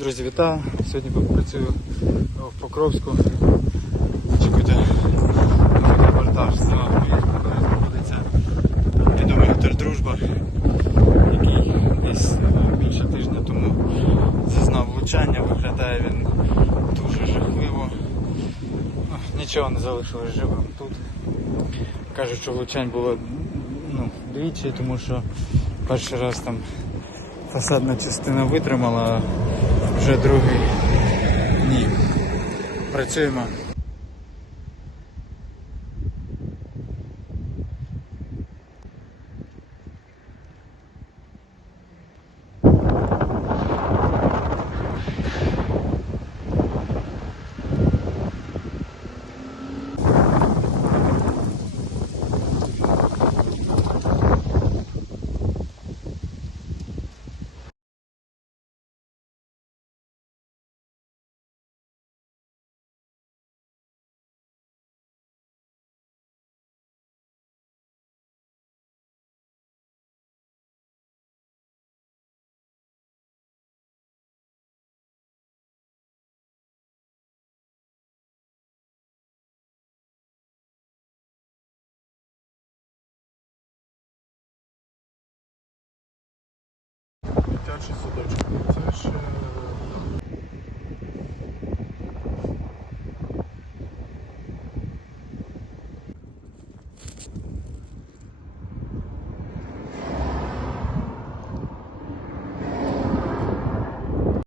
Друзі, вітаю! Сьогодні працюю в Покровську. Очікуйте репортаж. Попереду знаходиться відомий Віктор Дружба, який десь більше тижня тому зазнав влучання. Виглядає він дуже жахливо. Ну, Нічого не залишилось живим тут. Кажуть, що влучань було ну, двічі, тому що перший раз там фасадна частина витримала, вже другий ні. Працюємо. Дитячий садочок.